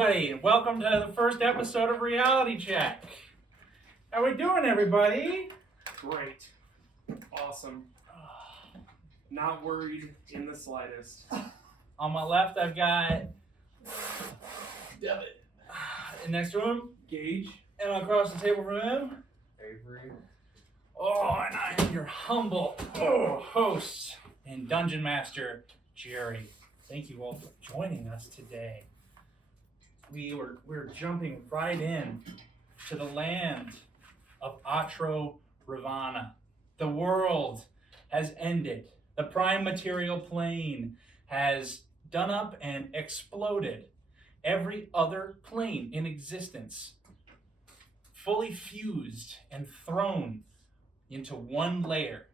everybody, and welcome to the first episode of Reality Check. How we doing, everybody? Great. Awesome. Not worried in the slightest. On my left, I've got Devin. And next to him, Gage. and across the table from him, Avery. oh, and I am your humble host and dungeon master, Jerry. Thank you all for joining us today. We're jumping right in to the land of Ravana. The world has ended. The prime material plane has done up and exploded. Every other plane in existence fully fused and thrown into one layer.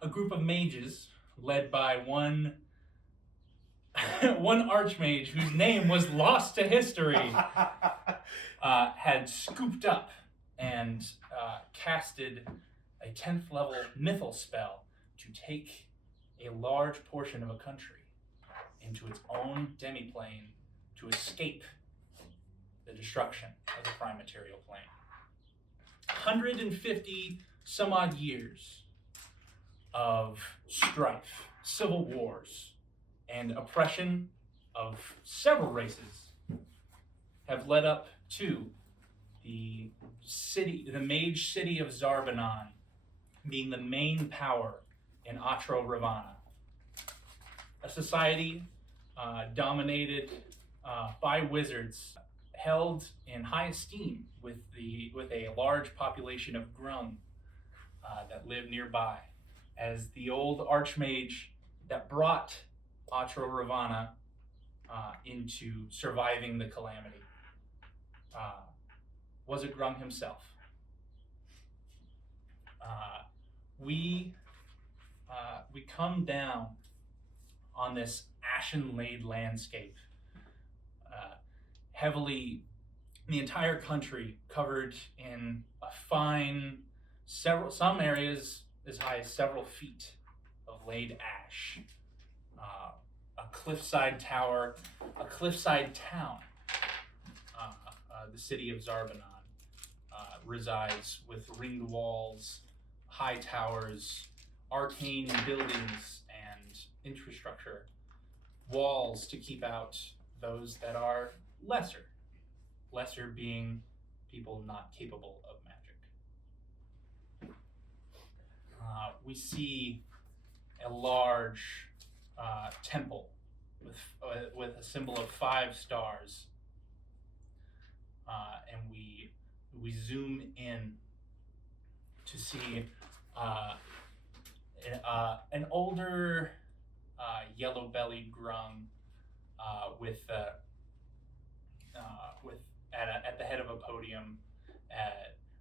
A group of mages led by one Archmage whose name was lost to history had scooped up and casted a 10th level mythal spell to take a large portion of a country into its own demiplane to escape the destruction of the prime material plane. 150 some odd years of strife, civil wars, and oppression of several races have led up to the mage city of Zarbanon being the main power in Ravana. A society dominated by wizards, held in high esteem with a large population of grungs that live nearby, as the old Archmage that brought Ravana into surviving the calamity was a grung himself. We come down on this ashen-laid landscape, heavily, the entire country covered in a fine, some areas as high as several feet of laid ash. A cliffside tower, a cliffside town. The city of Zarbanon resides with ringed walls, high towers, arcane buildings, and infrastructure. Walls to keep out those that are lesser. Lesser being people not capable of magic. We see a large temple with a symbol of 5 stars, and we zoom in to see an older yellow-bellied grung at the head of a podium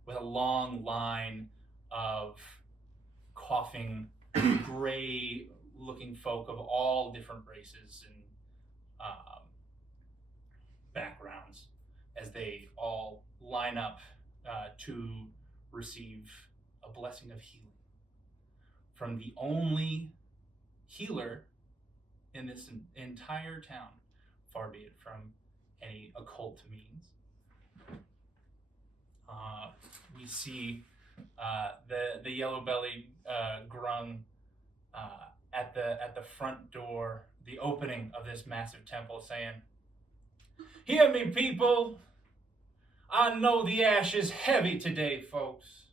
with a long line of coughing, gray-looking folk of all different races and backgrounds, as they all line up to receive a blessing of healing from the only healer in this entire town, far be it from any occult means. We see the yellow-bellied grung at the front door, the opening of this massive temple, saying, "Hear me, people. I know the ash is heavy today, folks.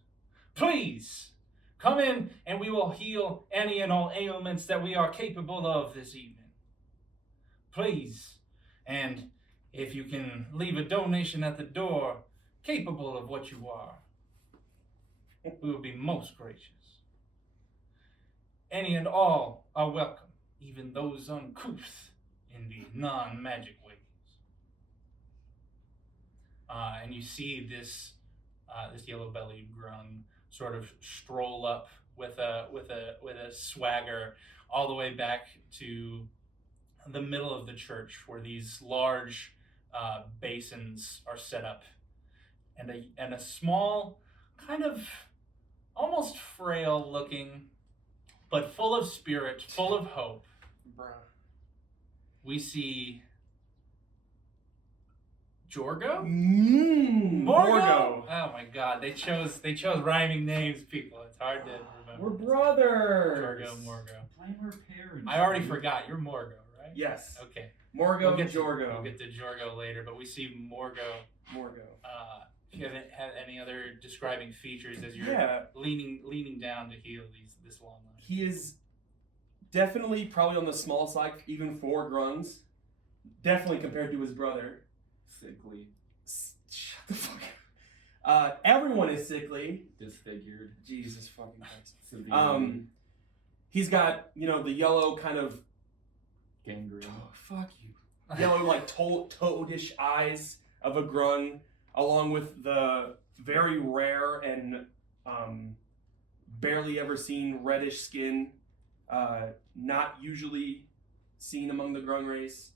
Please, come in and we will heal any and all ailments that we are capable of this evening. Please, and if you can leave a donation at the door, capable of what you are, we will be most gracious. Any and all are welcome, even those uncouth in the non-magic ways." And you see this yellow-bellied grung sort of stroll up with a swagger all the way back to the middle of the church, where these large basins are set up, and a small, kind of almost frail looking, but full of spirit, full of hope. Bruh. We see Jorgo? Morgo. Oh my god, they chose rhyming names, people. It's hard to remember. We're brothers. Jorgo, Morgo. Blame our parents. I already forgot. You're Morgo, right? Yes. Okay. Morgo We'll and get Jorgo. We'll get to Jorgo later, but we see Morgo. If you haven't had any other describing features as you're leaning down to heal this long line. He is definitely probably on the small side, even for grungs. Definitely compared to his brother. Sickly. Shut the fuck up. Everyone is sickly. Disfigured. Jesus fucking Christ. Severely. He's got, the yellow kind of... Gangrene. Oh, fuck you. Yellow, like, toadish eyes of a grung, along with the very rare and barely ever seen reddish skin, not usually seen among the grung race,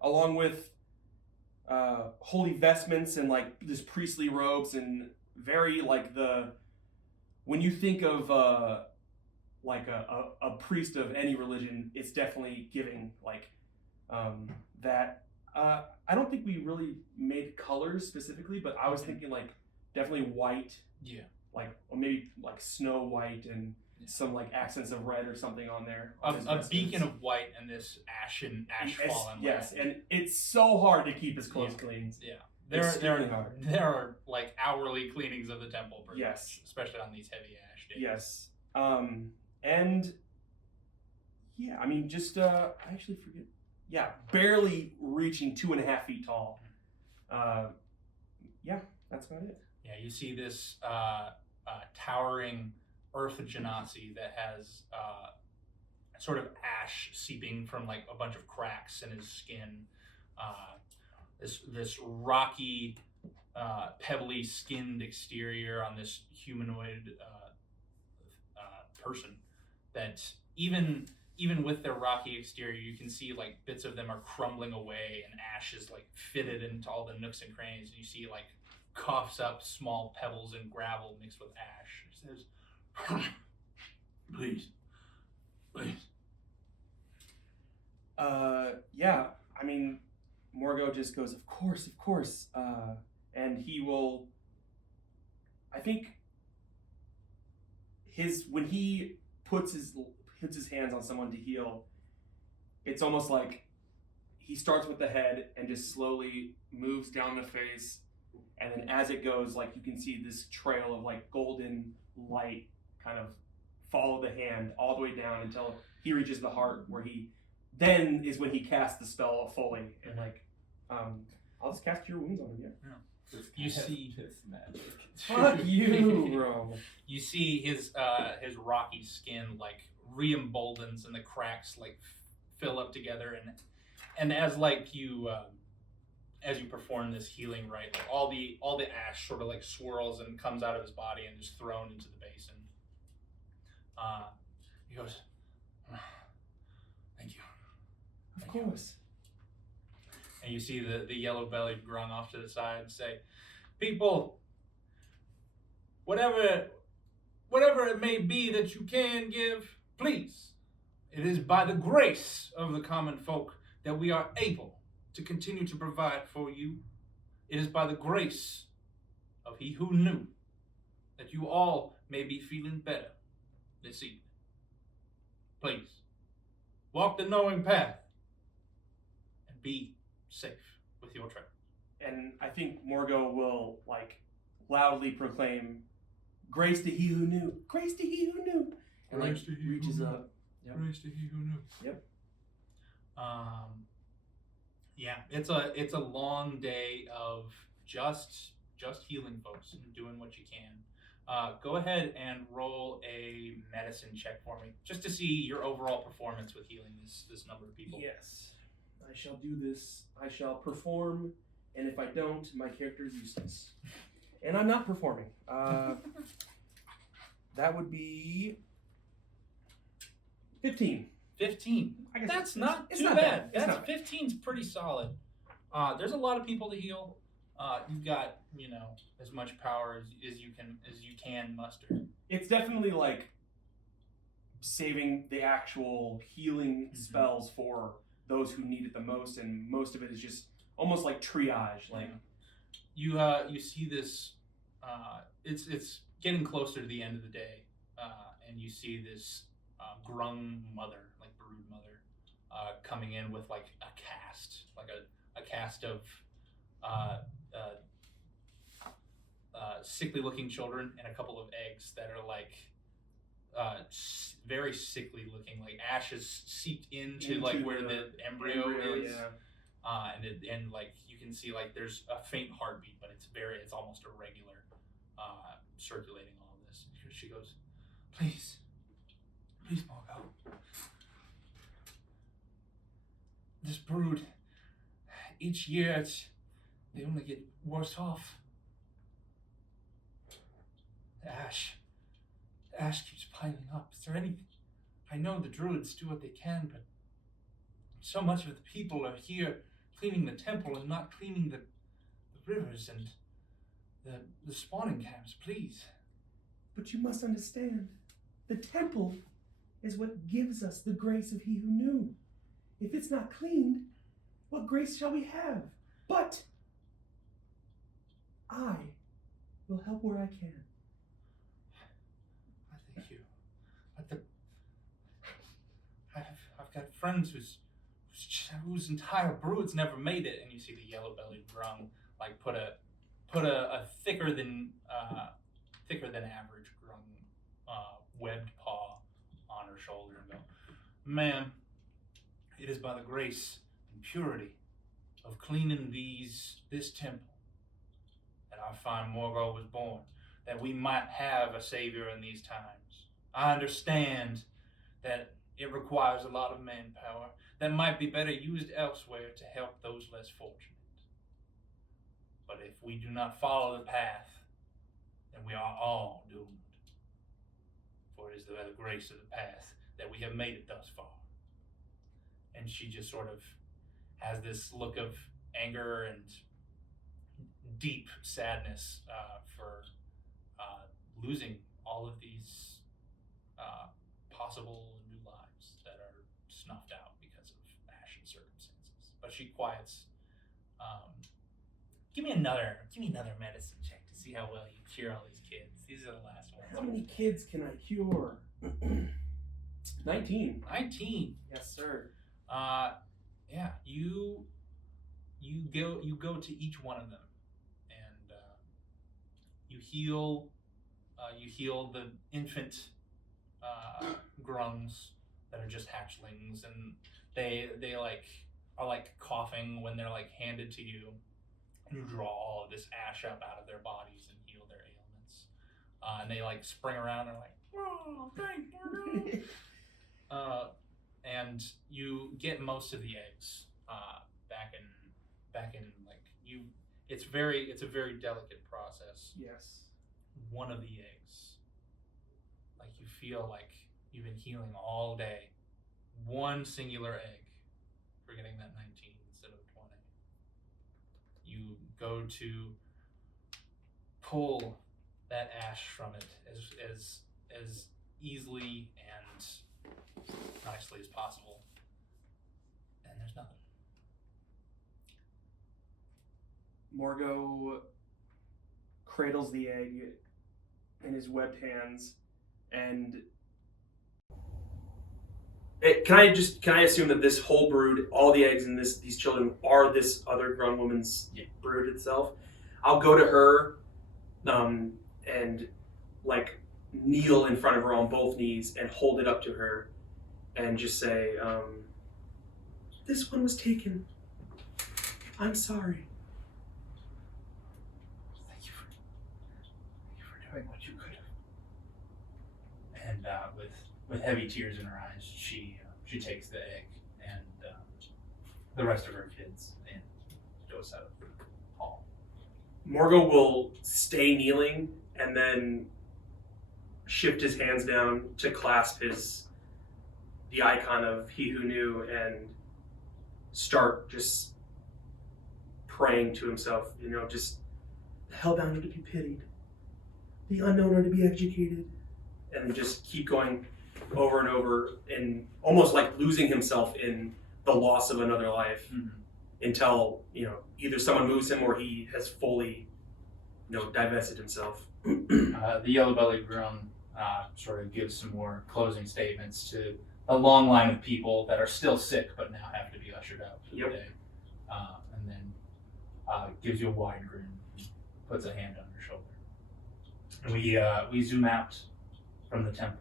along with holy vestments and like this priestly robes and very like when you think of like a priest of any religion, it's definitely giving like that. I don't think we really made colors specifically, but I was thinking like definitely white. Yeah. Like, or maybe like snow white and some like accents of red or something on there. A beacon of white and this ash fallen. Yes, and it's so hard to keep his clothes clean. Yeah. Hard. There are like hourly cleanings of the temple, pretty yes, much, especially on these heavy ash days. Yes. And yeah, I mean, just I actually forget. Yeah, barely reaching 2.5 feet tall. Yeah, that's about it. Yeah, you see this towering earth genasi that has sort of ash seeping from like a bunch of cracks in his skin. This rocky, pebbly skinned exterior on this humanoid person that even with their rocky exterior, you can see like bits of them are crumbling away and ash is like fitted into all the nooks and crannies. And you see like coughs up small pebbles and gravel mixed with ash. He says, please. Yeah, I mean, Morgo just goes, of course. And he will, I think, when he puts his hands on someone to heal, it's almost like he starts with the head and just slowly moves down the face, and then as it goes, like you can see this trail of like golden light kind of follow the hand all the way down until he reaches the heart, where then is when he casts the spell fully, and like I'll just cast Cure Wounds on him. Yeah. You see his magic. Fuck you, bro. You see his rocky skin like re-emboldens and the cracks like fill up together, and as like you as you perform this healing rite, like all the ash sort of like swirls and comes out of his body and is thrown into the basin. He goes, thank you. Of course. And you see the yellow-bellied grung off to the side and say, people, whatever it may be that you can give, please. It is by the grace of the common folk that we are able to continue to provide for you. It is by the grace of he who knew that you all may be feeling better this evening. Please, walk the knowing path and be safe with your travel. And I think Morgo will like loudly proclaim, "Grace to he who knew! Grace to he who knew!" And like reaches up. Yep. Grace to he who knew. Yep. Yeah, it's a long day of just healing folks and doing what you can. Go ahead and roll a medicine check for me, just to see your overall performance with healing this number of people. Yes, I shall do this. I shall perform, and if I don't, my character is useless. And I'm not performing. That would be 15. 15. I guess That's not it's too not bad. It's That's not 15's pretty solid. There's a lot of people to heal. You've got as much power as you can muster. It's definitely like saving the actual healing spells for those who need it the most, and most of it is just almost like triage. Like you see this. It's getting closer to the end of the day, and you see this grung mother, like brood mother, coming in with like a cast, like a cast of sickly looking children and a couple of eggs that are like very sickly looking, like ashes seeped into like where the embryo is. Yeah. And like you can see like there's a faint heartbeat, but it's almost irregular, circulating all of this. She goes, please, Morgo. This brood, each year they only get worse off. The ash keeps piling up. Is there anything? I know the druids do what they can, but so much of the people are here cleaning the temple and not cleaning the rivers and the spawning camps, please. But you must understand, the temple is what gives us the grace of he who knew. If it's not cleaned, what grace shall we have? But I will help where I can. I thank you. But I've got friends whose entire broods never made it, and you see the yellow-bellied grung like put a thicker than average grung webbed paw on her shoulder and go, ma'am, it is by the grace and purity of cleaning this temple that our fine Morgo was born, that we might have a savior in these times. I understand that it requires a lot of manpower that might be better used elsewhere to help those less fortunate. But if we do not follow the path, then we are all doomed. For it is by the grace of the path that we have made it thus far. And she just sort of has this look of anger and deep sadness for losing all of these possible new lives that are snuffed out because of ashen circumstances. But she quiets. Give me another medicine check to see how well you cure all these kids. These are the last ones. How many kids can I cure? 19. 19. Yes, sir. Yeah, you go to each one of them, and you heal the infant grungs that are just hatchlings, and they are coughing when they're handed to you, and you draw all of this ash up out of their bodies and heal their ailments, and they spring around and oh, thank you. And you get most of the eggs back in you. It's a very delicate process. Yes. One of the eggs, you feel like you've been healing all day. One singular egg, for getting that 19 instead of 20. You go to pull that ash from it as easily and nicely as possible, and there's nothing. Morgo cradles the egg in his webbed hands, and can I assume that this whole brood, all the eggs in these children, are this other grown woman's brood itself? I'll go to her, and kneel in front of her on both knees and hold it up to her, and just say, "This one was taken. I'm sorry." Thank you for doing what you could have. And with heavy tears in her eyes, she takes the egg and the rest of her kids and goes out of the hall. Morgo will stay kneeling and then shift his hands down to clasp the icon of He Who Knew and start just praying to himself, just the hellbound are to be pitied, the unknown are to be educated, and just keep going over and over, and almost losing himself in the loss of another life. Mm-hmm. until either someone moves him or he has fully divested himself. The yellow-bellied grung sort of gives some more closing statements to a long line of people that are still sick but now have to be ushered out for the day. And then gives you a wide grin, puts a hand on your shoulder. And we zoom out from the temple,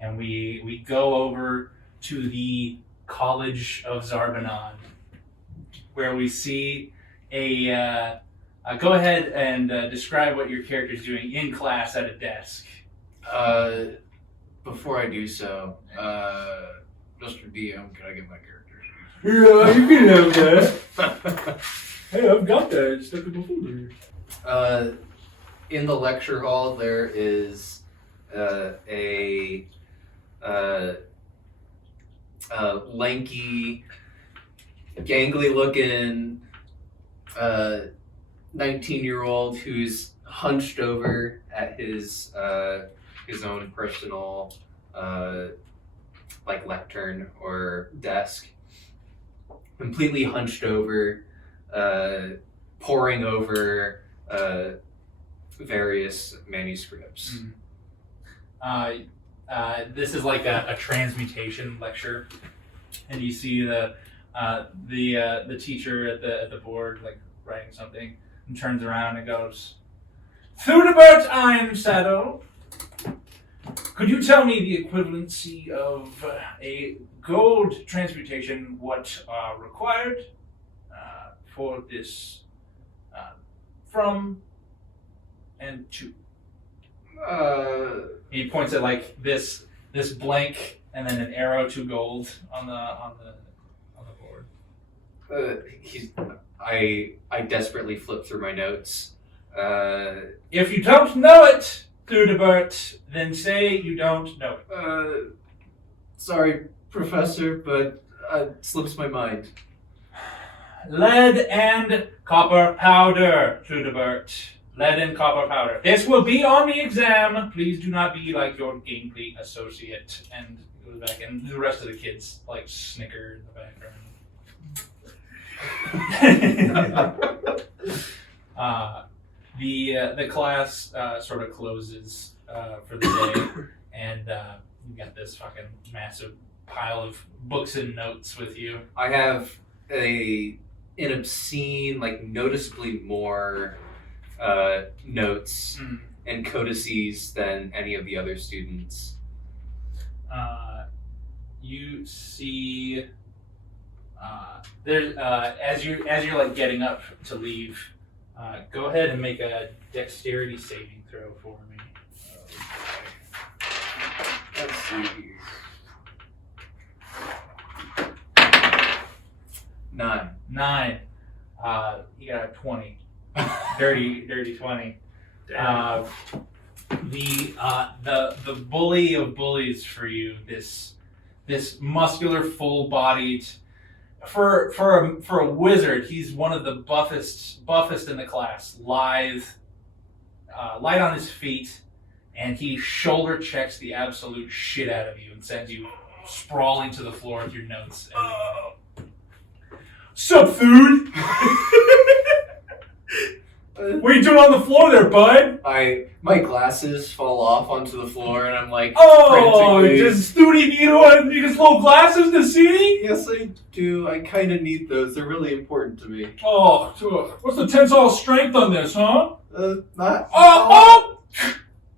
and we go over to the College of Zarbanon, where we see a go ahead and describe what your character's doing in class at a desk. Before I do so, Mr. DM, can I get my character? Yeah, you can have that. Hey, I've got that. It's stuck in the folder. In the lecture hall, there is a lanky, gangly-looking 19-year-old who's hunched over at his own personal lectern or desk, completely hunched over, poring over various manuscripts. This is like a transmutation lecture, and you see the teacher at the board writing something, and turns around and goes, "Theudabert Ironsaddle, could you tell me the equivalency of a gold transmutation? What are required for this from and to?" He points at this blank and then an arrow to gold on the board. I desperately flip through my notes. If you don't know it, Theudabert, then say you don't know it. Sorry, Professor, but it slips my mind. Lead and copper powder, Theudabert. Lead and copper powder. This will be on the exam. Please do not be like your gameplay associate. And he goes back, and the rest of the kids snicker in the background. The class sort of closes for the day, and you got this fucking massive pile of books and notes with you. I have an obscene, noticeably more notes and codices than any of the other students. You see, there's as you're getting up to leave. Go ahead and make a dexterity saving throw for me. Let's see here. 9. You got a 20. dirty 20. The bully of bullies for you, this muscular, full-bodied, for a wizard, he's one of the buffest in the class. Light on his feet, and he shoulder checks the absolute shit out of you and sends you sprawling to the floor with your notes. Sup, food? What are you doing on the floor there, bud? My glasses fall off onto the floor, and I'm frantically... does Studi need his little glasses to see? Yes, I do. I kind of need those. They're really important to me. Oh, what's the tensile strength on this, huh? Not...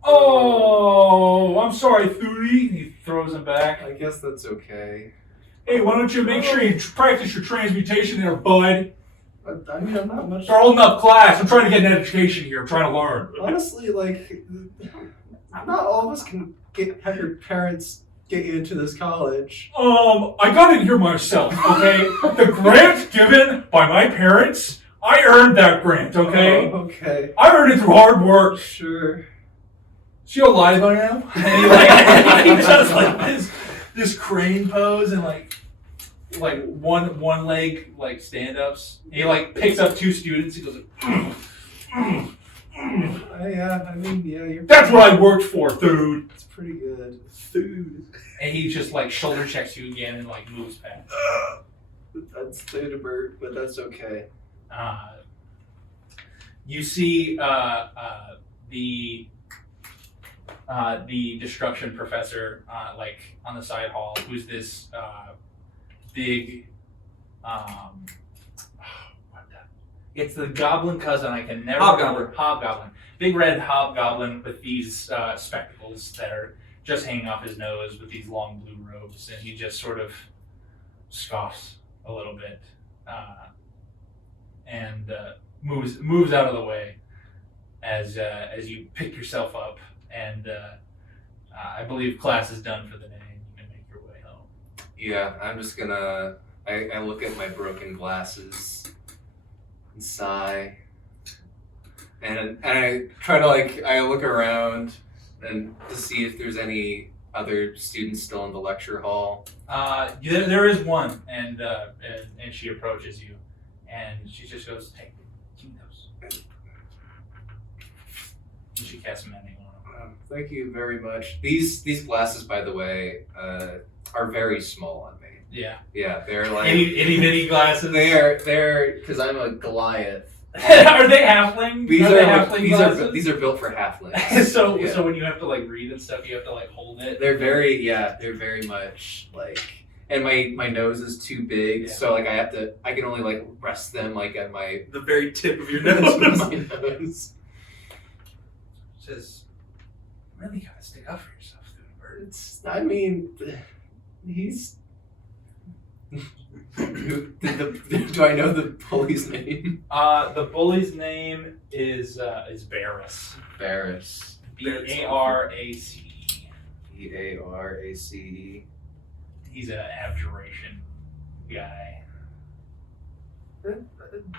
Oh, I'm sorry, Thudi. He throws him back. I guess that's okay. Hey, why don't you make sure you practice your transmutation there, bud? I mean, I'm not much... Start holding up class. I'm trying to get an education here. I'm trying to learn. Honestly, not all of us can have your parents get you into this college. I got in here myself, okay? The grant given by my parents, I earned that grant, okay? Oh, okay. I earned it through hard work. Sure. Is she alive by now? And he does this crane pose and one leg stand ups. He picks up 2 students. He goes, you're... That's what I worked for, dude. It's pretty good. And he just shoulder checks you again and moves past. That's Theudabert, but that's okay. You see the destruction professor like on the side hall, who's this big it's the goblin cousin. I can never remember. Hobgoblin. Big red hobgoblin with these spectacles that are just hanging off his nose with these long blue robes, and he just sort of scoffs a little bit and moves out of the way as you pick yourself up, and I believe class is done for the day. You can make your way home. Yeah, I'm just gonna. I look at my broken glasses and sigh, and I try to I look around and to see if there's any other students still in the lecture hall. There is one, and she approaches you, and she just goes, "Hey, give me those." And she casts magic on them. Thank you very much. These glasses, by the way, are very small on me. Yeah. Yeah, they're itty bitty glasses. They're because I'm a goliath. Are they halfling? These are built for halflings. So yeah. So when you have to read and stuff, you have to hold it. They're very much and my nose is too big, so I can only rest them at The very tip of your my nose. nose. Says, really gotta stick up for yourself, Theudabert. I mean, he's. Do I know the bully's name? The bully's name is Varus. Varus. Barace. Barace. He's an abjuration guy.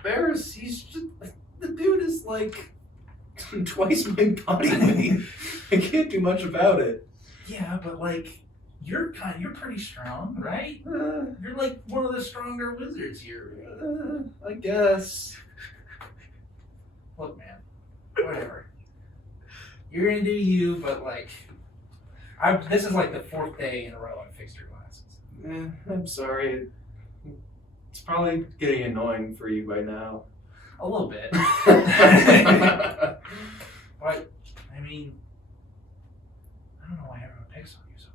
Varus, he's just the dude is twice my body weight. I can't do much about it. Yeah, but you're pretty strong, right? You're one of the stronger wizards here. I guess. Look, man, whatever. You're gonna do you, but this is the fourth day in a row I fixed your glasses. I'm sorry. It's probably getting annoying for you by now. A little bit. But I mean, I don't know why everyone picks on you so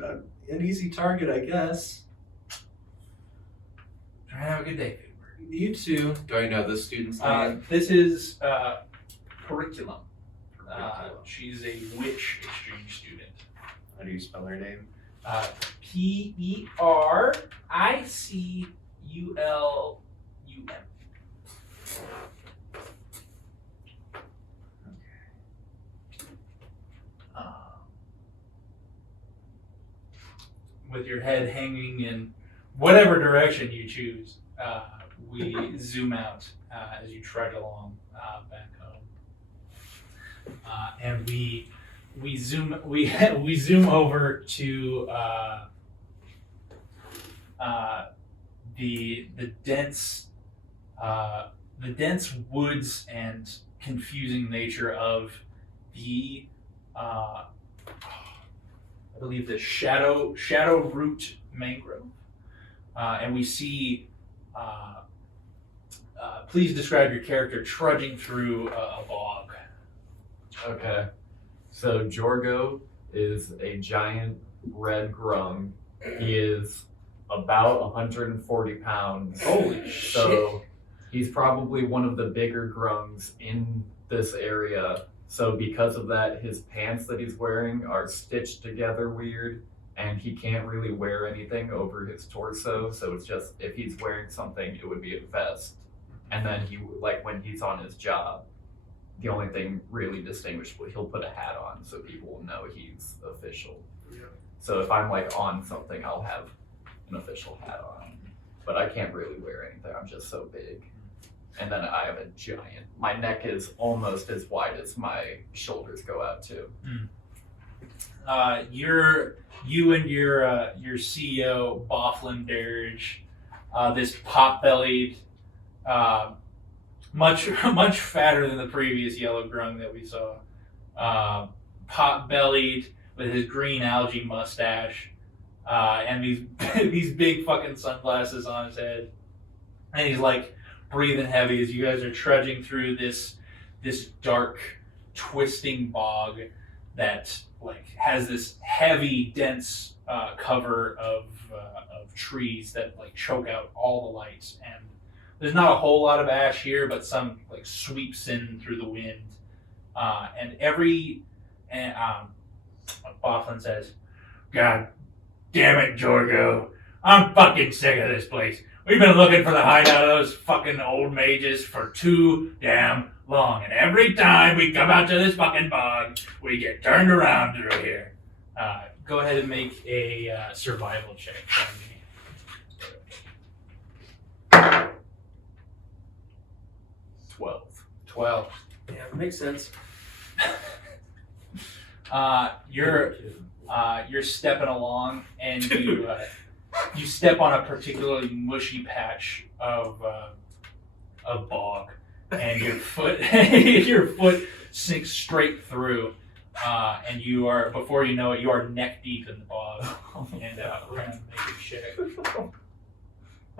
much. An easy target, I guess. Try and have a good day, Theudabert. You too. Do I know the student's name? This is Curriculum. She's a witch exchange student. How do you spell her name? Periculum. With your head hanging in whatever direction you choose, we zoom out as you trudge along back home, and we zoom over to the dense woods and confusing nature of the I believe the shadow root mangrove, and we see. Please describe your character trudging through a bog. Okay. So Jorgo is a giant red grung. He is about 140 pounds. Holy So he's probably one of the bigger grungs in this area. So because of that, his pants that he's wearing are stitched together weird, and he can't really wear anything over his torso. So it's just, if he's wearing something, it would be a vest. And then he, when he's on his job, the only thing really distinguishable, he'll put a hat on so people will know he's official. Yeah. So if I'm on something, I'll have an official hat on. But I can't really wear anything, I'm just so big. And then I have a giant, my neck is almost as wide as my shoulders go out to. You and your CEO, Bofflin Dirge, this pot-bellied, much fatter than the previous yellow grung that we saw. Pot-bellied with his green algae mustache, and these these big fucking sunglasses on his head, and he's like breathing heavy as you guys are trudging through this dark, twisting bog that like has this heavy, dense cover of trees that like choke out all the lights, and there's not a whole lot of ash here, but some like sweeps in through the wind, and Bofflin says, "God damn it, Jorgo, I'm fucking sick of this place. We've been looking for the hideout of those fucking old mages for too damn long, and every time we come out to this fucking bog, we get turned around through here." Go ahead and make a survival check for me. 12. Yeah, makes sense. You're stepping along, and you step on a particularly mushy patch of bog, and your foot sinks straight through, and you are, before you know it, you are neck deep in the bog. And we're gonna make a check.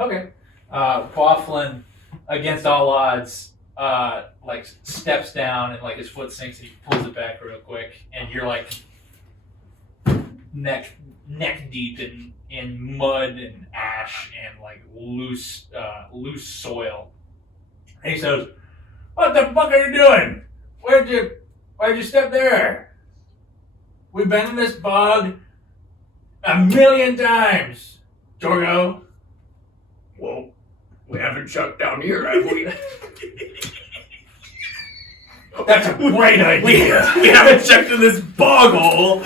Okay. Bofflin, against all odds, like steps down, and like his foot sinks, and he pulls it back real quick, and you're like neck deep in mud and ash and like loose soil. And he says, "What the fuck are you doing? Why'd you step there? We've been in this bog 1,000,000 times, Jorgo." Well, we haven't chucked down here, have we? That's a great idea. We haven't checked in this bog hole.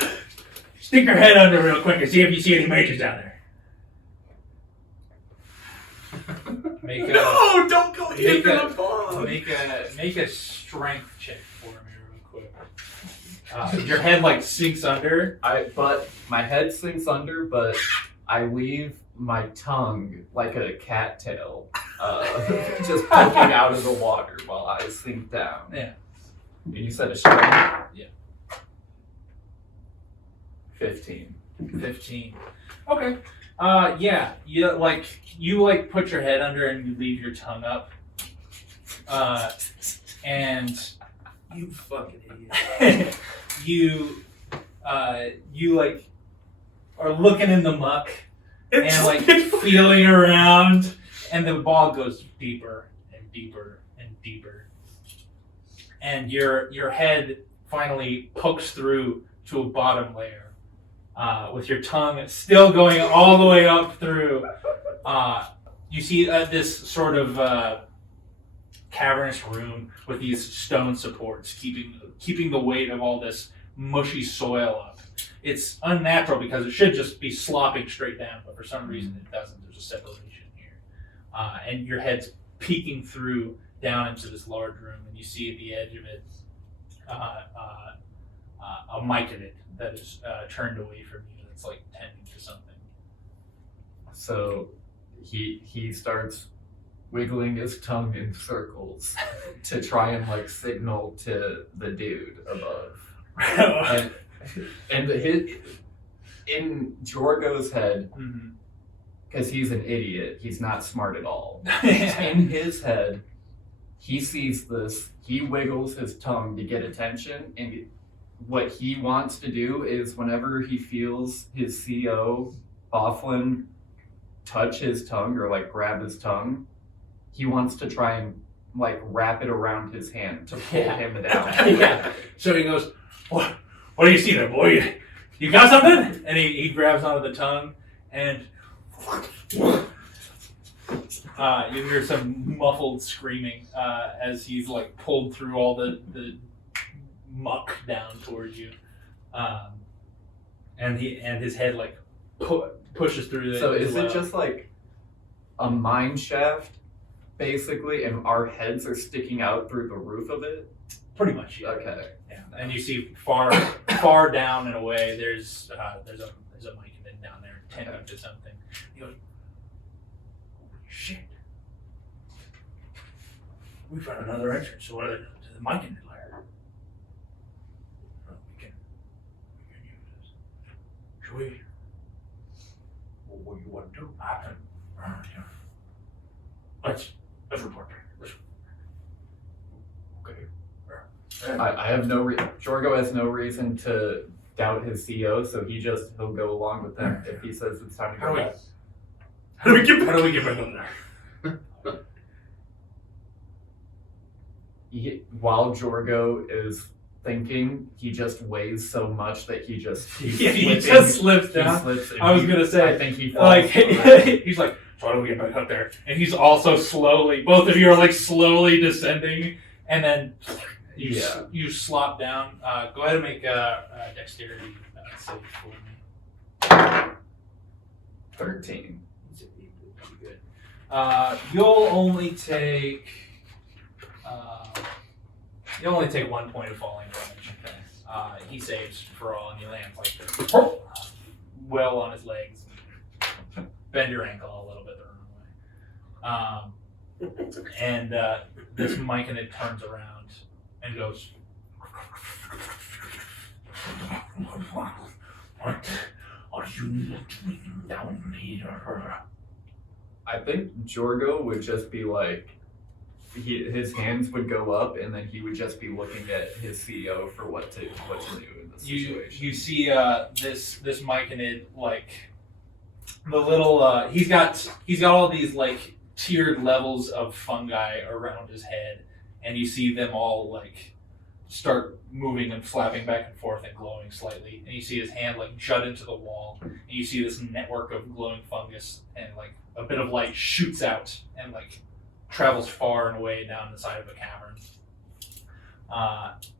Stick your head under real quick and see if you see any mages down there. No, don't go into the bog. Make a strength check for me real quick. Your head like sinks under. But my head sinks under, but I leave my tongue like a cattail, just poking out of the water while I sink down. Yeah. And you said a strength? Yeah. 15. 15. Okay. Yeah. You put your head under and you leave your tongue up. And You fucking idiot. you like are looking in the muck and It's like feeling around, and the bog goes deeper and deeper and deeper, and your head finally pokes through to a bottom layer, with your tongue still going all the way up through. You see this sort of cavernous room with these stone supports keeping the weight of all this mushy soil up. It's unnatural because it should just be slopping straight down, but for some reason it doesn't. There's a separation here. And your head's peeking through down into this large room, and you see at the edge of it a myconid that is turned away from you that's like tending to something. So he starts wiggling his tongue in circles to try and like signal to the dude above. And in Jorgo's head, because he's an idiot, he's not smart at all. In his head, he sees this, he wiggles his tongue to get attention, and what he wants to do is whenever he feels his CO, Bofflin, touch his tongue or like grab his tongue, he wants to try and like wrap it around his hand to pull him down. Yeah. So he goes, what do you see there, boy? You got something? And he grabs onto the tongue, and you hear some muffled screaming as he's like pulled through all the muck down towards you, and his head like pushes through. So is it just like a mine shaft, basically, and our heads are sticking out through the roof of it? Pretty much, yeah. Okay. Yeah, and you see far down and away. There's a myconid down there tending to something. He goes, "Holy shit! We found another entrance to the myconid lair. We can use this. Should we Let's report. Okay. I have Jorgo has no reason to doubt his CEO, so he'll go along with them if he says it's time to go back. How do we get back on there? While Jorgo is thinking, he just weighs so much that he just slips down. I was gonna say, I think he falls. he's like, so how do we get back up there? And he's also slowly. Both of you are like slowly descending, and then you slop down. Go ahead and make a dexterity save for me. 13. Good. You'll only take 1 point of falling damage. He saves for all, and he lands like well on his legs. Bend your ankle a little bit the wrong way. And this myconid turns around and goes, "What are you looking down here?" I think Jorgo would just be like, his hands would go up, and then he would just be looking at his CEO for what to do in this situation. You see this myconid, like the little he's got all these like tiered levels of fungi around his head, and you see them all like start moving and flapping back and forth and glowing slightly, and you see his hand like jut into the wall, and you see this network of glowing fungus, and like a bit of light shoots out and like travels far and away down the side of a cavern.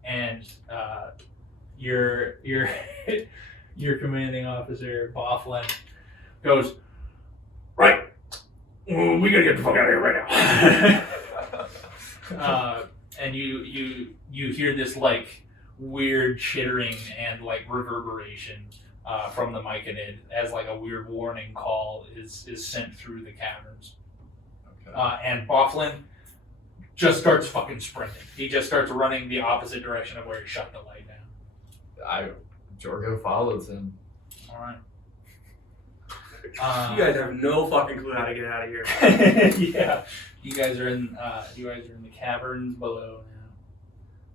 And your your commanding officer, Bofflin, goes, "Right, we gotta get the fuck out of here right now." And you hear this like weird chittering and like reverberation from the myconid as like a weird warning call is sent through the caverns. And Bofflin just starts fucking sprinting. He just starts running the opposite direction of where he shut the light down. Jorgo follows him. All right. You guys have no fucking clue how to get out of here. Yeah, you guys are in the caverns below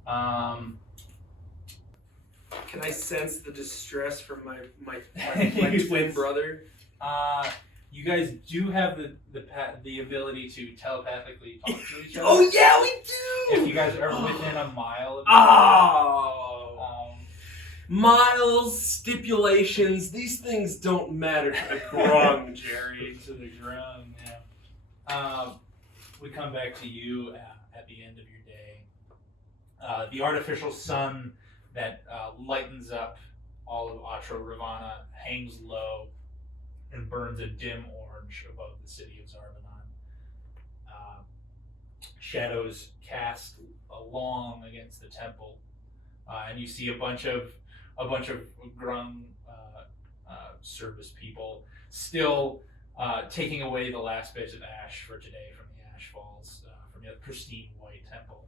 now. Can I sense the distress from my twin brother? You guys do have the ability to telepathically talk to each other. Oh yeah, we do. If you guys are within a mile of miles, stipulations, these things don't matter to the grung, Jerry. To the grung, yeah. We come back to you at the end of your day. The artificial sun that lightens up all of Atro Ravana hangs low and burns a dim orange above the city of Zarbanon. Shadows cast along against the temple, and you see a bunch of grung service people still taking away the last bits of ash for today from the ash falls from the pristine white temple.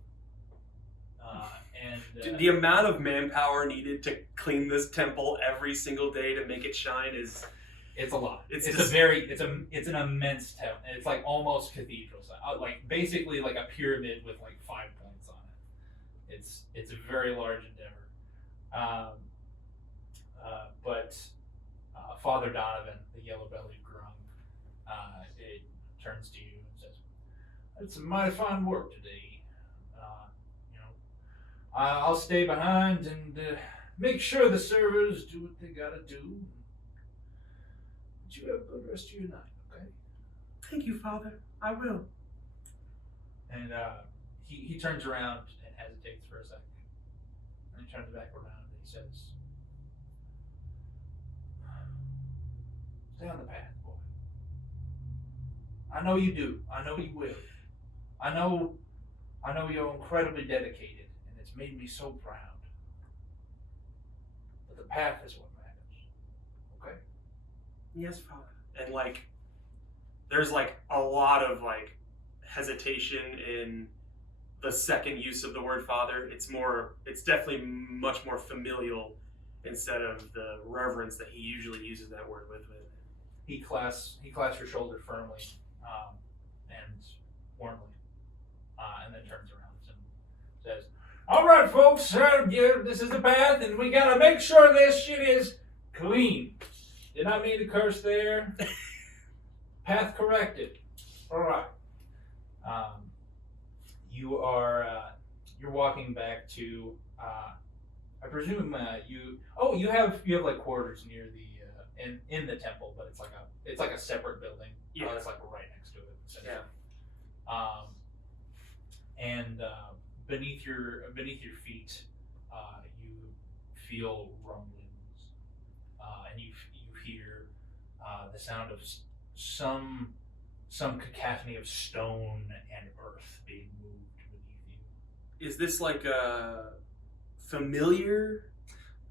And the amount of manpower needed to clean this temple every single day to make it shine is. It's a lot. It's an immense temple. It's like almost cathedral size. Like basically like a pyramid with like 5 points on it. It's a very large endeavor. But Father Donovan, the yellow-bellied grung, it turns to you and says, "It's a mighty fine work today. I'll stay behind and make sure the servers do what they gotta do. But you have a good rest of your night, okay?" "Thank you, Father. I will." And he turns around and hesitates for a second. And he turns back around and he says, "Stay on the path, boy. I know you do. I know you will. I know you're incredibly dedicated, and it's made me so proud. But the path is what matters. Okay?" "Yes, Father." And like, there's like a lot of like hesitation in the second use of the word father. It's definitely much more familial instead of the reverence that he usually uses that word with. He clasps your shoulder firmly and warmly, and then turns around and says, "All right, folks, this is the path, and we gotta make sure this shit is clean. Did not mean to curse there. Path corrected. All right." You're walking back to. I presume you have like quarters near the in the temple, but it's like a separate building. Yeah, it's like right next to it. Essentially. Yeah. And beneath your feet, you feel rumblings, and you hear the sound of some cacophony of stone and earth being moved beneath you. Is this like a familiar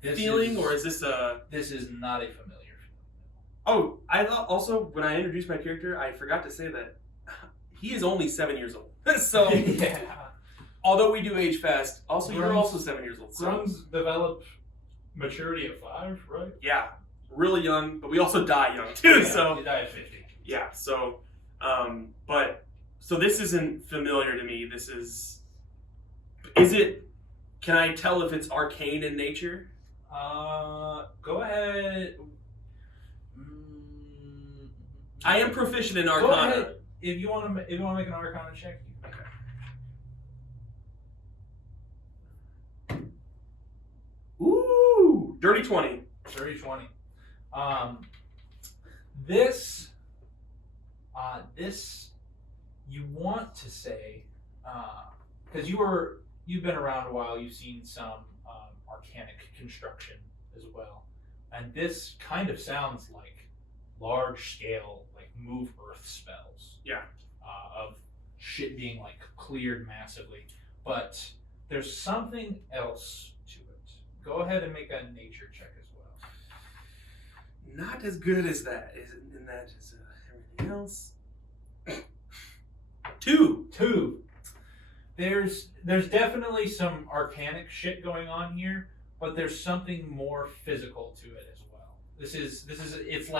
feeling, or is this a? This is not a familiar feeling. Oh, I thought also when I introduced my character, I forgot to say that he is only 7 years old. So Yeah. although we do age fast, also you're Grungs- also 7 years old. So Grungs develop maturity at 5, right? yeah, really young, but we also die young too. Yeah, So you die at 50. yeah, so so this isn't familiar to me. This is it? Can I tell if it's arcane in nature? Go ahead. I am proficient in Go Arcana. ahead. If you want to make an Arcana check, you can. Ooh, dirty 20. 30-20. This you want to say because you've been around a while. You've seen some arcanic construction as well, and this kind of sounds like large scale, like move earth spells. Yeah. Of shit being like cleared massively, but there's something else to it. Go ahead and make a nature check as well. Not as good as that. In that as everything else. 2. There's definitely some arcanic shit going on here, but there's something more physical to it as well. It's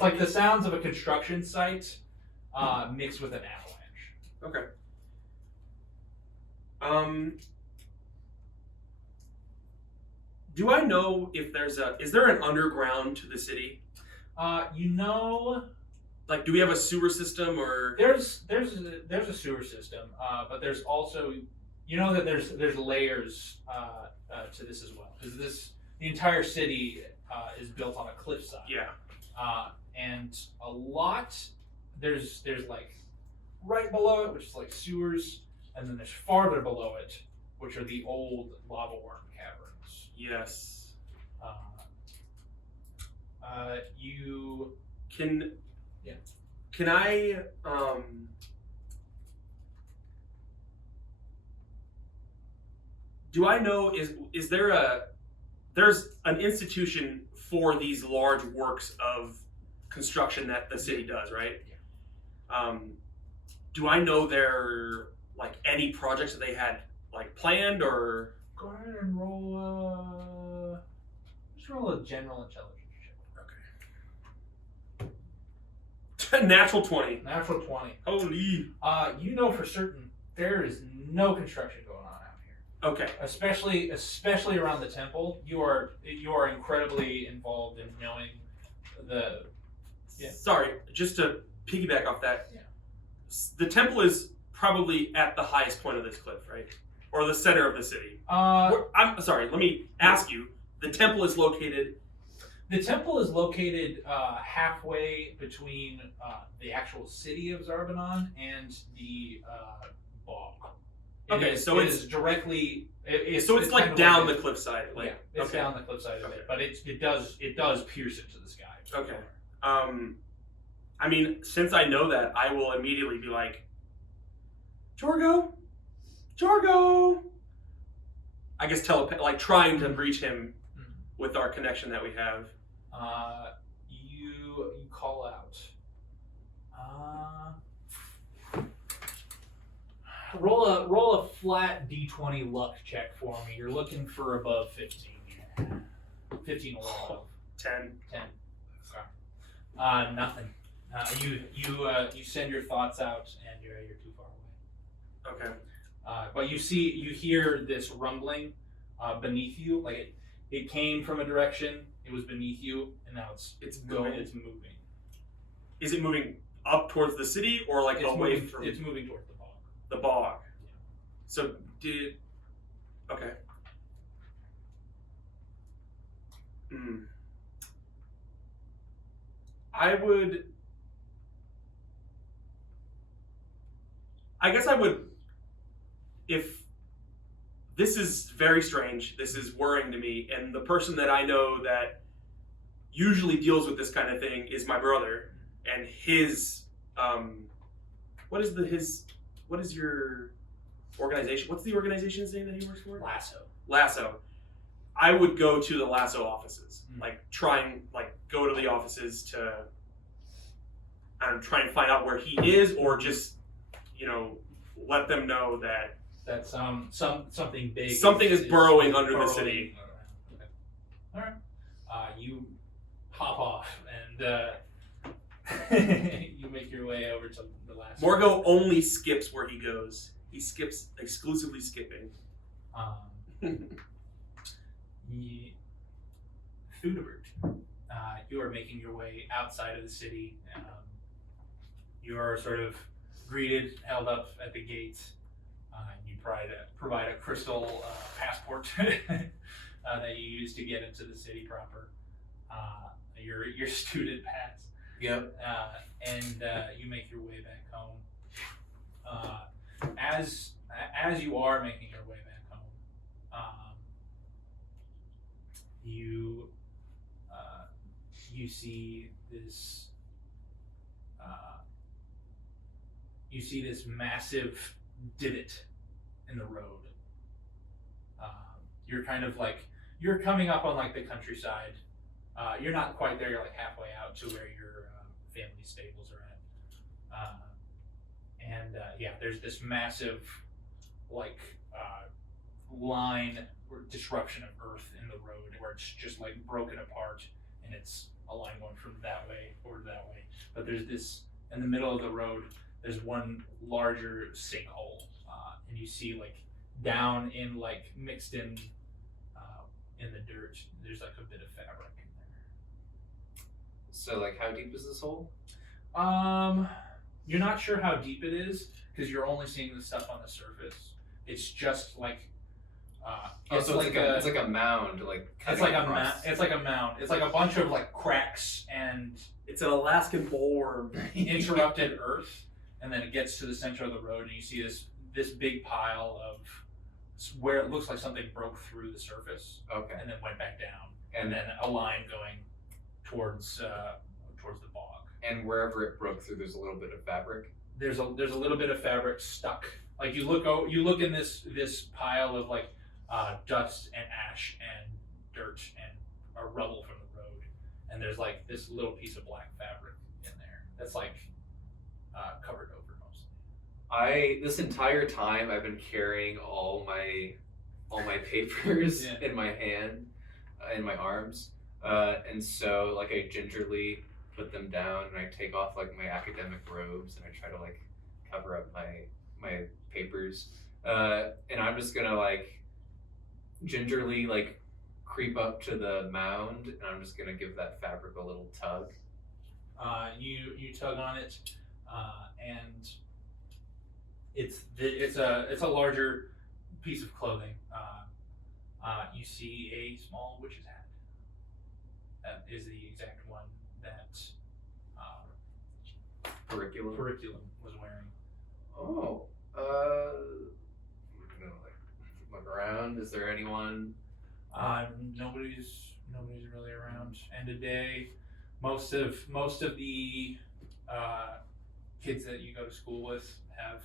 like the sounds of a construction site mixed with an avalanche. Okay. Do I know if is there an underground to the city? Like, do we have a sewer system or? There's a sewer system, but there's also, that there's layers to this as well, because the entire city is built on a cliffside. Yeah. And a lot there's like right below it, which is like sewers, and then there's farther below it, which are the old lava worm caverns. Yes. You can. Yeah. Can I? Do I know is there's an institution for these large works of construction that the city does, right? Yeah. Do I know there like any projects that they had like planned or? Go ahead and roll. Just roll a general intelligence check. Okay. Natural 20. Natural 20. Holy. You know for certain there is no construction going on out here. Okay. Especially around the temple. You are incredibly involved in knowing the. Yeah. Sorry, just to piggyback off that. Yeah. The temple is probably at the highest point of this cliff, right? Or the center of the city. I'm sorry. Let me ask you. The temple is located. The temple is located halfway between the actual city of Zarbanon and the bog. Okay, so it is directly. It's kind like of down like the cliffside. Like, yeah, it's okay. down the cliffside of Okay. it, but it does pierce into the sky. Okay. I mean, since I know that, I will immediately be like, Jorgo. I guess trying to reach him with our connection that we have. You call out. Roll a flat D20 luck check for me. You're looking for above 15. 15 or above. 10. 10. Okay. Nothing. You send your thoughts out, and you're too far away. Okay. But you hear this rumbling beneath you. Like it came from a direction. It was beneath you, and now it's moving. It's moving. Is it moving up towards the city or like away from It's moving towards the bog. the bog? Yeah. So okay. I guess I would, if this is very strange, this is worrying to me, and the person that I know that usually deals with this kind of thing is my brother, and his, what is your organization? What's the organization's name that he works for? Lasso. I would go to the Lasso offices, like try and like go to the offices to, I don't know, try and find out where he is, or just, let them know that something big. Something is burrowing under the city. Okay. All right. You hop off and you make your way over to the last. Morgo only skips where he goes. He skips exclusively skipping. Theudabert, you are making your way outside of the city. You are sort of greeted, held up at the gate. You provide a crystal passport that you use to get into the city proper. Your student pass. Yep. And you make your way back home. As you are making your way back home, you see this. You see this massive divot in the road. You're kind of like, you're coming up on like the countryside. You're not quite there, you're like halfway out to where your family stables are at. Yeah, there's this massive like line or disruption of earth in the road where it's just like broken apart, and it's a line going from that way or that way. But there's this, in the middle of the road, there's one larger sinkhole, and you see like down in like mixed in the dirt, there's like a bit of fabric in there. So like, how deep is this hole? You're not sure how deep it is because you're only seeing the stuff on the surface. It's just like it's like a mound, like it's like a mound. It's like a mound. It's like a bunch of like cracks and it's an Alaskan bullworm. Interrupted earth, and then it gets to the center of the road, and you see this big pile of where it looks like something broke through the surface. Okay. And then went back down, and then a line going towards the bog. And wherever it broke through, there's a little bit of fabric. There's a little bit of fabric stuck. Like you look in this pile of like dust and ash and dirt and rubble from the road, and there's like this little piece of black fabric in there that's like covered over mostly. This entire time I've been carrying all my papers in my hand, in my arms, and so like I gingerly put them down and I take off like my academic robes and I try to like cover up my papers, and I'm just gonna like gingerly like creep up to the mound, and I'm just gonna give that fabric a little tug. You tug on it, and it's a larger piece of clothing. You see a small witch's hat. That is the exact one that Curriculum was wearing. Oh, I'm gonna like look around. Is there anyone? Nobody's really around. End of day, most of the kids that you go to school with have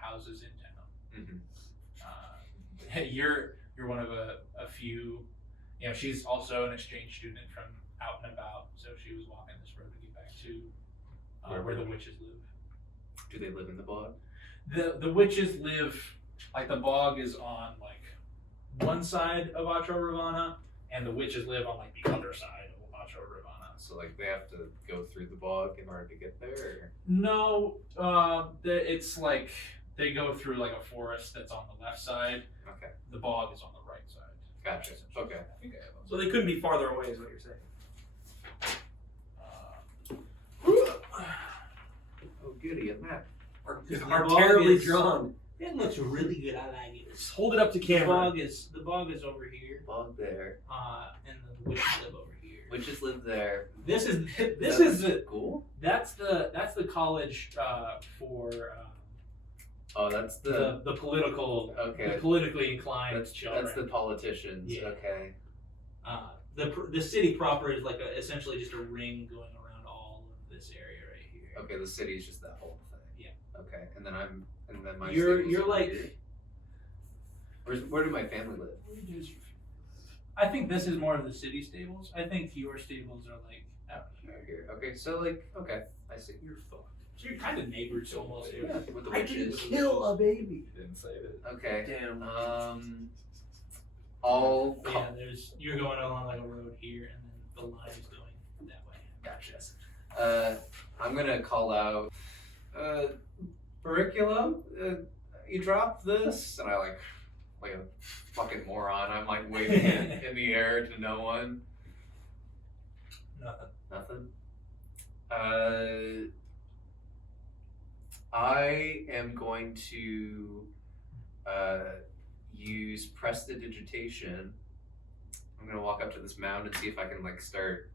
houses in town. Mm-hmm. You're one of a few. You know, she's also an exchange student from out and about, so she was walking this road to get back to where the witches live. Do they live in the bog? The witches live, like the bog is on like one side of Acho Ravana, and the witches live on like the other side of Acho Ravana. So like they have to go through the bog in order to get there. Or? No, it's like they go through like a forest that's on the left side. Okay, The bog is on the right side. gotcha. Okay. I think I have those. So they couldn't be farther away, is what you're saying. Oh, goody, a map. Are bog terribly is- drawn. It looks really good. I like it. Just hold it up to camera. The bog is over here, Bog there. and the witches live over here. Witches live there. This is cool. That's the college for Oh, that's the political okay. the politically inclined That's children. the politicians. Yeah. Okay. the city proper is like essentially just a ring going around all of this area right here. Okay, the city is just that whole thing. Yeah. Okay, and then my You're stable's over like here. Where do my family live? I think this is more of the city stables. I think your stables are like out here. Out here. Okay, so like okay, I see. You're fucked. So you're kind of neighbors almost. Yeah, with the I didn't witches. kill a baby. You didn't say it. Okay. Damn. I'll Yeah, call. you're going along like a road here, and then the line is going that way. Gotcha. I'm gonna call out. Curriculum. You dropped this, and I like a fucking moron. I'm like waving it in the air to no one. Nothing. Nothing. I am going to use prestidigitation. I'm gonna walk up to this mound and see if I can like start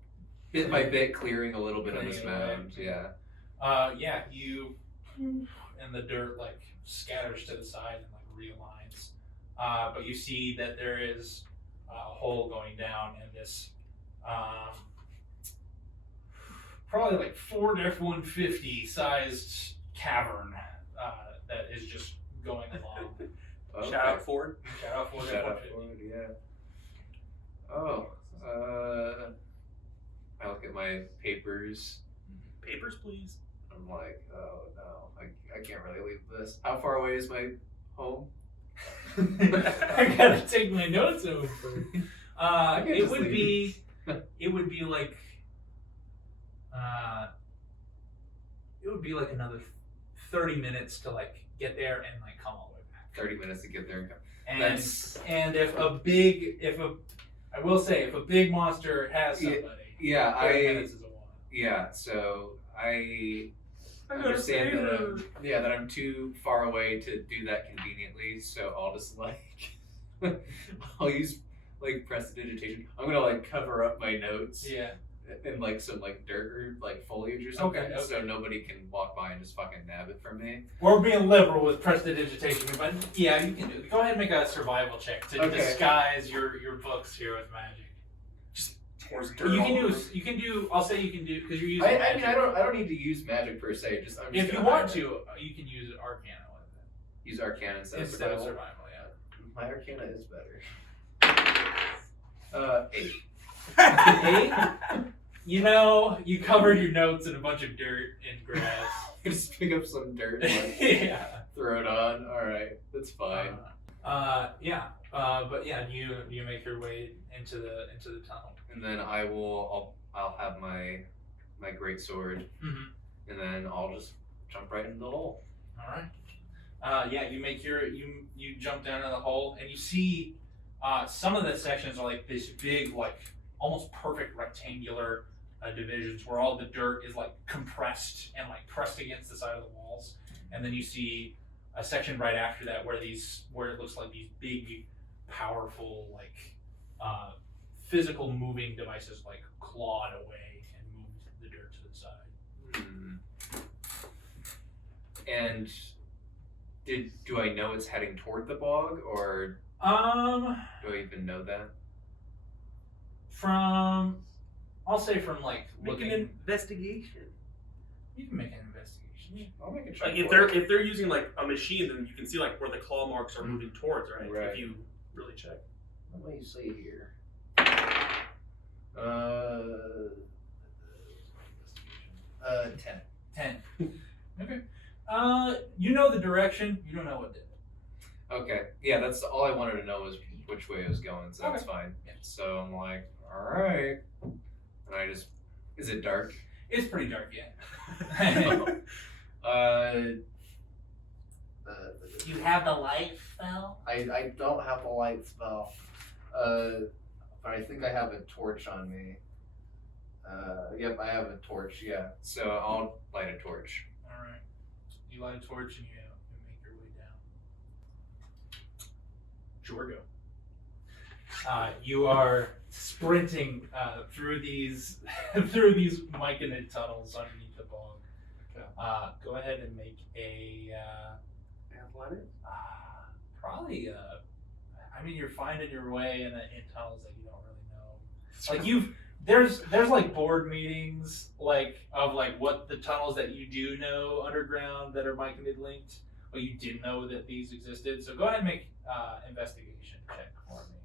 bit by bit clearing a little bit of this Clearing away. mound. Yeah. Yeah, you and the dirt like scatters to the side and like realigns. But you see that there is a hole going down in this probably like Ford F-150 sized cavern that is just going along. Okay. Shout out Ford. Shout out Ford Shout out F-150. Ford, yeah. Oh, I look at my papers. Papers, please. I'm like, oh no, I can't really leave this. How far away is my home? I gotta take my notes over. can It just would leave. be like another 30 minutes to like get there and like come all the way back. 30 minutes to get there and come. And That's- if a big monster has somebody, Yeah, 30 minutes is a lot. yeah. So I I got a understand that favor. that I'm too far away to do that conveniently. So I'll just like I'll use like prestidigitation. I'm gonna like cover up my notes. Yeah. And like some like dirt or like foliage or something, Okay. so nobody can walk by and just fucking nab it from me. We're being liberal with prestidigitation, but yeah, you can do it. Go ahead and make a survival check to Okay. disguise your books here with magic. Pours dirt You all can over. do. I'll say you can do because you're using. I magic. mean, I don't need to use magic per se. Just I'm just If you gonna want hide it. to, you can use Arcana with it Use Arcana instead of instead of survival. survival. Yeah. My Arcana is better. 8. 8. You know, you covered your notes in a bunch of dirt and grass. Just pick up some dirt and like, Yeah. throw it on. All right, that's fine. But yeah, you make your way into the tunnel. And then I'll have my great sword, Mhm. and then I'll just jump right into the hole. All right. Yeah, you make you jump down in the hole and you see some of the sections are like this big, like almost perfect rectangular divisions where all the dirt is like compressed and like pressed against the side of the walls, and then you see a section right after that where it looks like these big, powerful like physical moving devices like clawed away and moved the dirt to the side. And do I know it's heading toward the bog, or do I even know that? I'll say from like Make looking. an investigation. You can make an investigation. I'll make a check. Like for if they're using like a machine, then you can see like where the claw marks are moving towards, right? Right. If you really check. What do you say here? 10. 10. Okay. You know the direction. You don't know what did it. Okay, yeah, that's all I wanted to know was which way it was going, so that's Okay. fine. Yeah. So I'm like, all right, and I just Is it dark? It's pretty dark, yeah. You have the light spell? I don't have the light spell. But I think I have a torch on me. Yep, I have a torch, yeah. So I'll light a torch. Alright. You light a torch and you make your way down. Jorgo. You are sprinting through these myconid tunnels underneath the bog. Okay. Go ahead and make a Athletic? probably I mean, you're finding your way in tunnels that you don't really know. Like there's like board meetings of what the tunnels that you do know underground that are myconid linked, but you didn't know that these existed. So go ahead and make investigation check for me.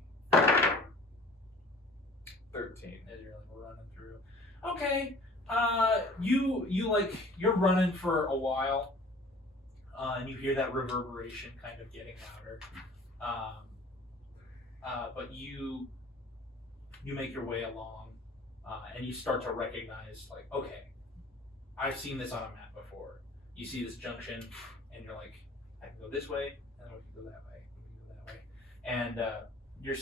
13. As you're running through. Okay. You're running for a while, and you hear that reverberation kind of getting louder. But you make your way along, and you start to recognize, okay, I've seen this on a map before. You see this junction, and you're like, I can go this way, and then we can go that way, we can go that way. And your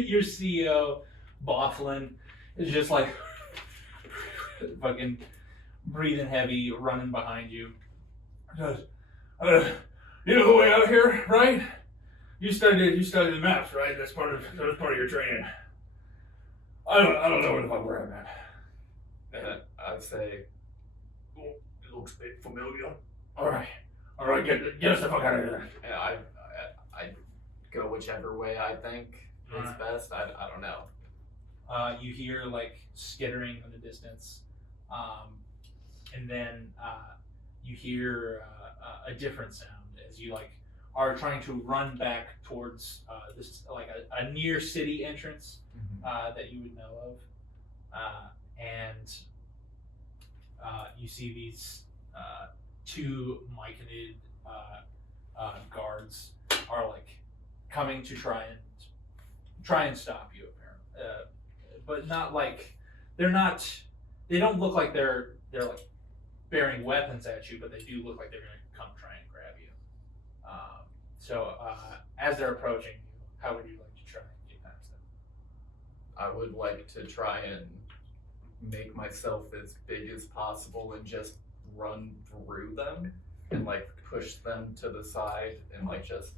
CEO, Bothlin, is just like fucking breathing heavy, running behind you. You know the way out here, right? You studied the maps, right? That was part of your training. I don't know where the fuck we're at, man. I'd say It looks a bit familiar. All right, get us the fuck out of here. yeah, I'd go whichever way I think is Alright. best. I don't know. You hear skittering in the distance, and then you hear a different sound as you are trying to run back towards this a near city entrance that you would know of, and you see these two myconid guards are coming to try and stop you, apparently, but not they don't look like they're bearing weapons at you, but they do look like they're going to come try and grab you. So as they're approaching you, how would you like to try and get past them? I would like to try and make myself as big as possible and just run through them and push them to the side and just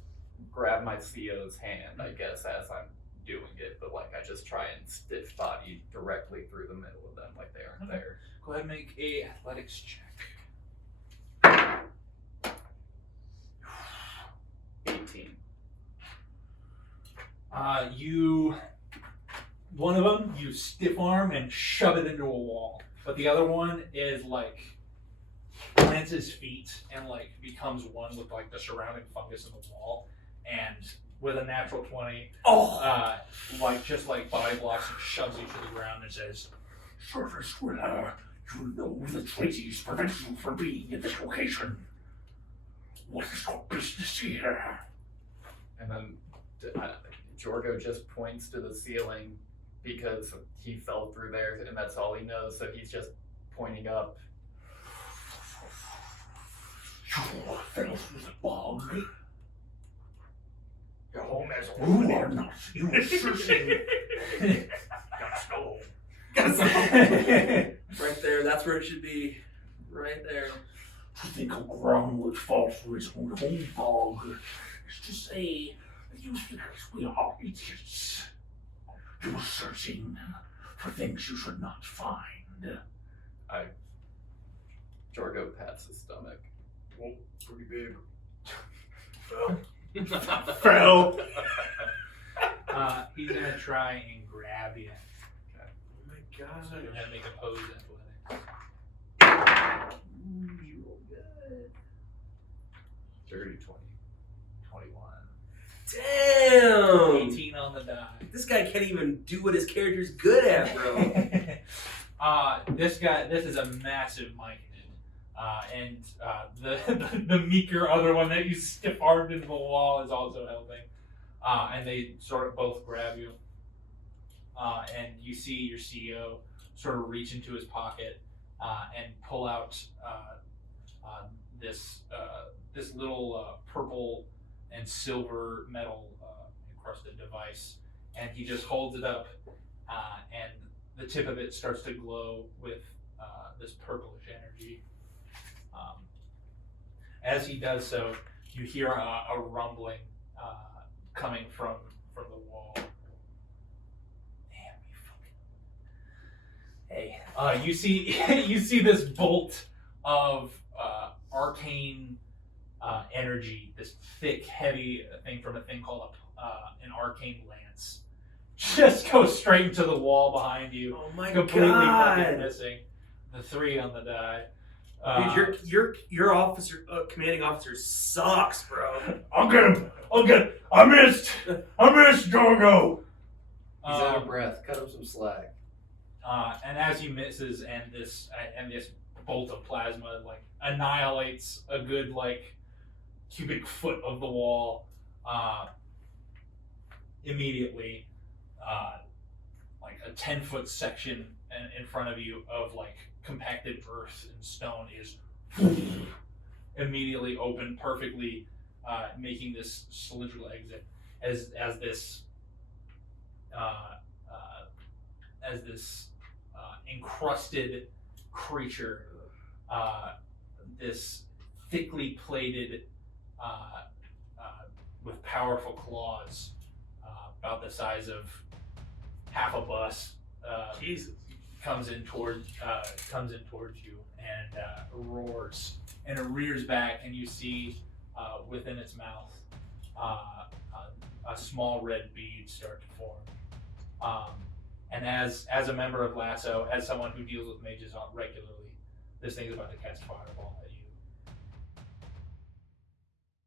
grab my CO's hand, I guess, as I'm doing it, but I just try and stiff body directly through the middle of them they aren't there. Go ahead and make a athletics check. 18. One of them, you stiff arm and shove it into a wall, but the other one is plants his feet and becomes one with the surrounding fungus in the wall, and with a natural 20, just body blocks and shoves you to the ground and says, Surface Dweller, you know the treaties prevent you from being in this location. What is your business here? And then Jorgo just points to the ceiling because he fell through there and that's all he knows, so he's just pointing up. You fell through the bog. Your home has You are not. You are searching. Got right there. That's where it should be. Right there. To think a grung would fall through his own home bog is to say that you think we are idiots. You are searching for things you should not find. Jorgo pats his stomach. Well, pretty big. Fell. He's gonna try and grab you. Oh my god. So you're gonna make opposed athletics. Ooh, you roll good. 30, 20, 21. Damn. 18 on the die. This guy can't even do what his character's good at, bro. This is a massive myconid. And the meeker other one that you stiff armed into the wall is also helping. And they sort of both grab you. And you see your CEO sort of reach into his pocket and pull out this little purple and silver metal encrusted device, and he just holds it up, and the tip of it starts to glow with this purplish energy. As he does so, you hear a rumbling coming from the wall. Damn you fucking. Hey, you see this bolt of arcane energy, this thick, heavy thing from a thing called an arcane lance, just go straight into the wall behind you. Oh my Completely fucking god! missing the 3 on the die. Dude, your officer, commanding officer sucks, bro. I'll get him. I missed Jorgo. He's out of breath. Cut him some slack. And as he misses, and this bolt of plasma like annihilates a good like cubic foot of the wall, immediately, like a 10-foot section in front of you of like compacted earth and stone is immediately open perfectly, making this cylindrical exit as this encrusted creature, this thickly plated with powerful claws, about the size of half a bus, Jesus. comes in towards you and roars, and it rears back, and you see within its mouth a small red bead start to form. And as a member of Lasso, as someone who deals with mages regularly, this thing's about to cast Fireball.